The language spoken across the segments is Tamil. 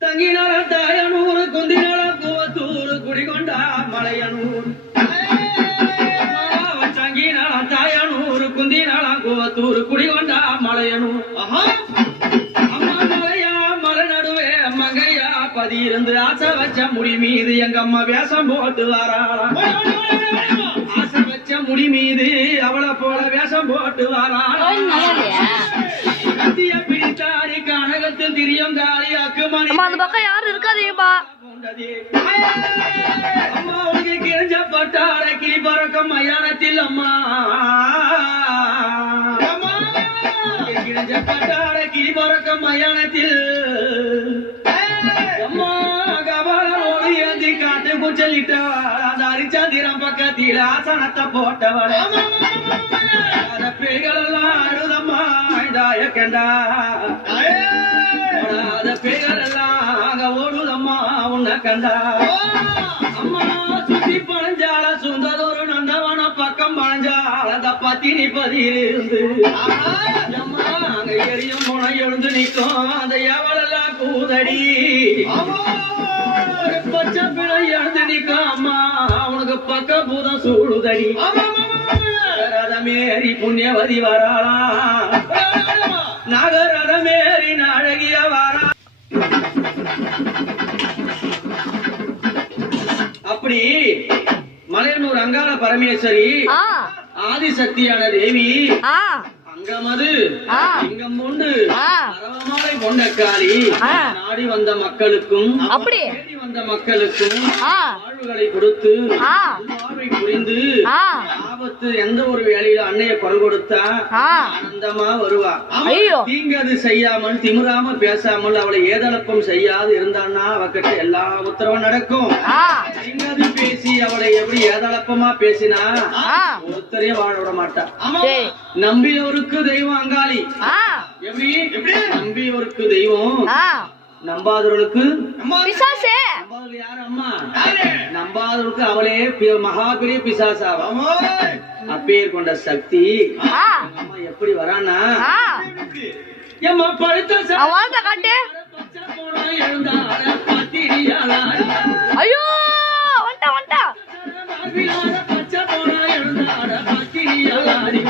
தங்கினால தாயனூர் குந்தினால கூவத்தூர் குடிகொண்டா மலையனூர் தங்கினால தாயனூர் குந்தினால கூவத்தூர் குடிகொண்டா மலையனூர் அம்மா மலையா மலை நடுவே மங்கையா பதியிருந்து ஆசை வச்ச முடி மீது எங்க அம்மா வேஷம் போட்டு வாராளாம் ஆசை வச்ச முடி மீது அவளை போல வேஷம் போட்டு வாராளாம் பிடித்தாரி கனகத்தில் திரியங்காரி அக்குமணி அந்த பக்கம் யாரும் இருக்காதேப்பா அம்மா உனக்கு கிழிஞ்சப்பட்டார கிளி பறக்கும் மயானத்தில் அம்மா கிழிஞ்சப்பட்டார கிளி பறக்கும் மயானத்தில் அம்மா கபாலோடு ஏந்தி காட்டு குச்சலிட்டவள் அந்த அரிச்சந்திரம் பக்கத்தில் ஆசனத்தை போட்டவள் பேய்களெல்லாம் அழுதம்மா இதாய கண்டா பேய்களெல்லாம் ஓடுதம்மா உன்னை கண்டா அம்மா சுத்தி பழஞ்சால சுந்ததொரு நந்தவன பக்கம் பழஞ்சால அந்த பத்தினி பதியிலிருந்து அம்மா அங்க எரியும் முனை எழுந்து நிற்கும் அந்த எவளெல்லாம் கூதடி பச்சை பிழை எழுந்து நிற்கும் அம்மா அவனுக்கு பக்க பூதம் சூடுதடி ரதமேறி புண்ணியவதி வராளா நாகரதமேறி அழகிய வாரா அப்படி மலையனூர் அங்காள பரமேஸ்வரி ஆதிசக்தியான தேவி அங்கமது இங்கம் உண்டு அரவமாலை கொண்டக்காளி நாடி வந்த மக்களுக்கும் அப்படி வந்த மக்களுக்கும் வாழ்வுகளை கொடுத்து வாழ்வை புரிந்து ஆபத்து எந்த ஒரு வேலையில அன்னைய குரல் கொடுத்தா ஆனந்தமா வருவா தீங்கது செய்யாமல் திமிராம பேசாமல் அவளை ஏதளப்பம் செய்யாது இருந்தான்னா அவகிட்ட எல்லா உத்தரவும் நடக்கும் தீங்கது பேசி அவளை எப்படி ஏதளப்பமா பேசினா ஒருத்தரையும் வாழ விட மாட்டா நம்பியவருக்கு தெய்வம் அங்காளி எப்படி நம்பியவருக்கு தெய்வம் நம்பாதவர்களுக்கு யாரு அம்மா நம்பாதவர்களுக்கு அவளே மகா பெரிய பிசாசாவா அப்பேர் கொண்ட சக்தி அம்மா எப்படி வரானா எம்மா பழுத்த ஐயோ வண்டா வண்டா பச்சை போனா எழுந்தாட பத்திரியாளாடி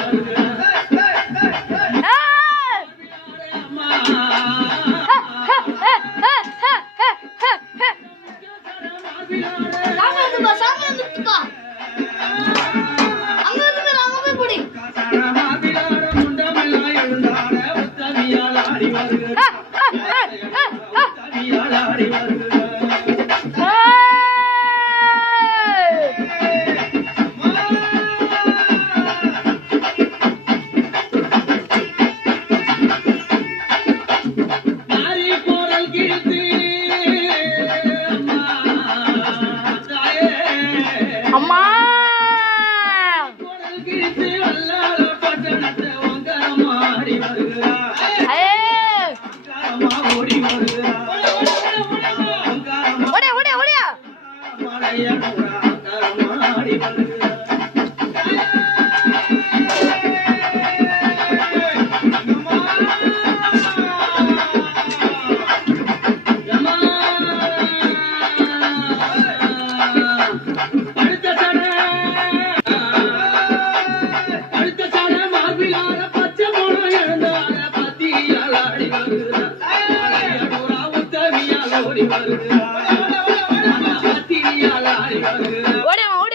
ஓடியம்மா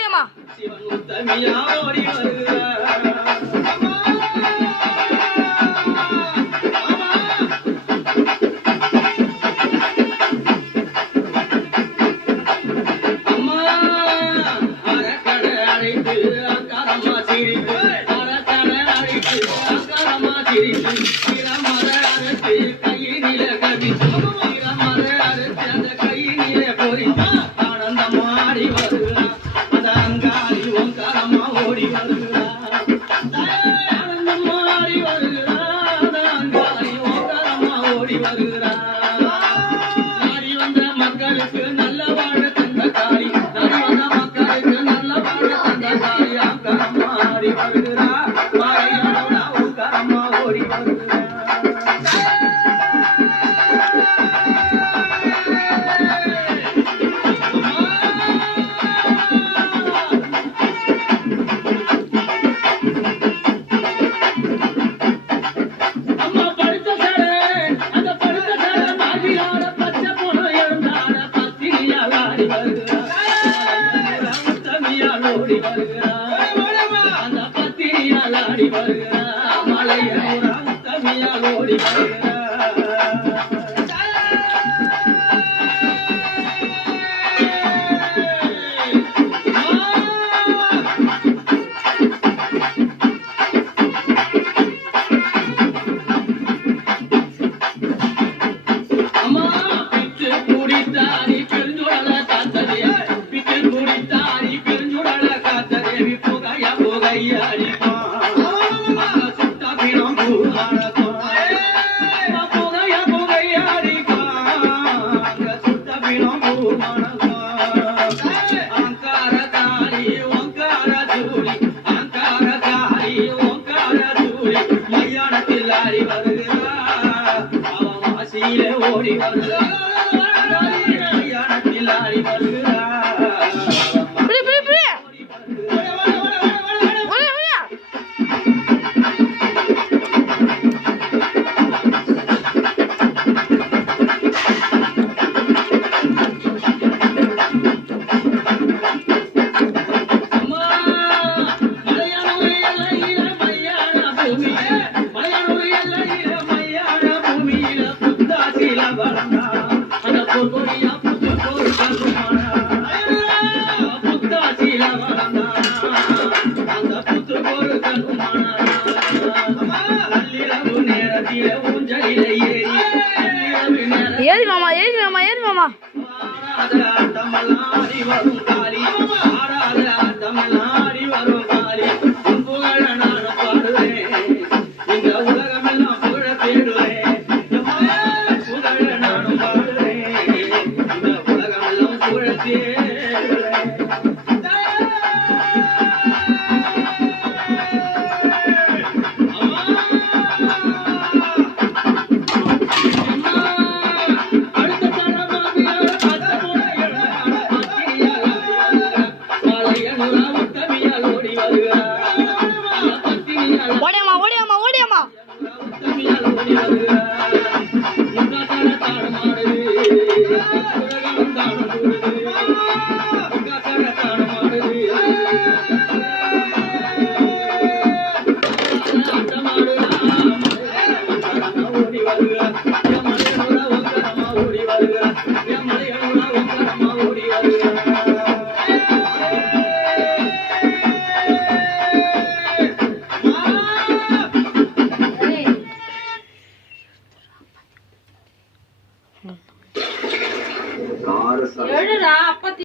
ஓடியம்மா ஆனந்தமாடி வருகிறான் அந்த அங்காளி ஓங்காரமா ஓடி வருகிறான் ஓடி வருகிறார் அந்த பத்தினியால் ஆடி வருகிறார் மலையனூரா உத்தமியால் ஓடி வருகிறார் அம்மா பிச்சு குடித்தாரி பெருஞ்சுடல காத்ததே பிச்சு குடித்தாரி பெருஞ்சுடல காத்ததேவி புகையா புகையாடிப்பா சுத்தா பிணம் பூமானப்பா புகையா புகையாடிப்பா சுத்தா பிணம் பூமானப்பா அங்கார காரி ஓங்கார தூளி அங்கார காரி ஓங்கார தூளி மையானத்தில் ஆடி வருகிறார் அவன் வாசியிலே ஓடி வருகிறார் மையானத்தில் ஆடி வருகிறார் புடி புடி புடி ஓடி ஓடி அம்மா மலையானூர் எல்லையில மையான பூமியில மலையானூர் எல்லையில மையான பூமியில புத்தாசில வளர்ந்தா அந்த பொற்கொடியா புத்து போர் கருமானா புத்தாசில வளர்ந்தா அந்த புத்து போர் கருமானா நள்ளிரவு நேரத்தில ஊஞ்சலில ஏறி நள்ளிரவு நேரத்தில ஏறி மாமா ஏறி மாமா ஏறி மாமா ஆடாத ஆட்டமெல்லாடி வரும் காளி ஆடாத ஆட்டமெல்லாடி வரும் காளி உன் புகழ நான் பாடுவேன் இந்த உலகமெல்லாம் புகழ தேடுவேன் புகழ நானும் பாடுவேன் இந்த உலகமெல்லாம் புகழ தேடுவேன் ஓடியாமா ஓடியாமா ஓடியாமா கார எழுடா அப்ப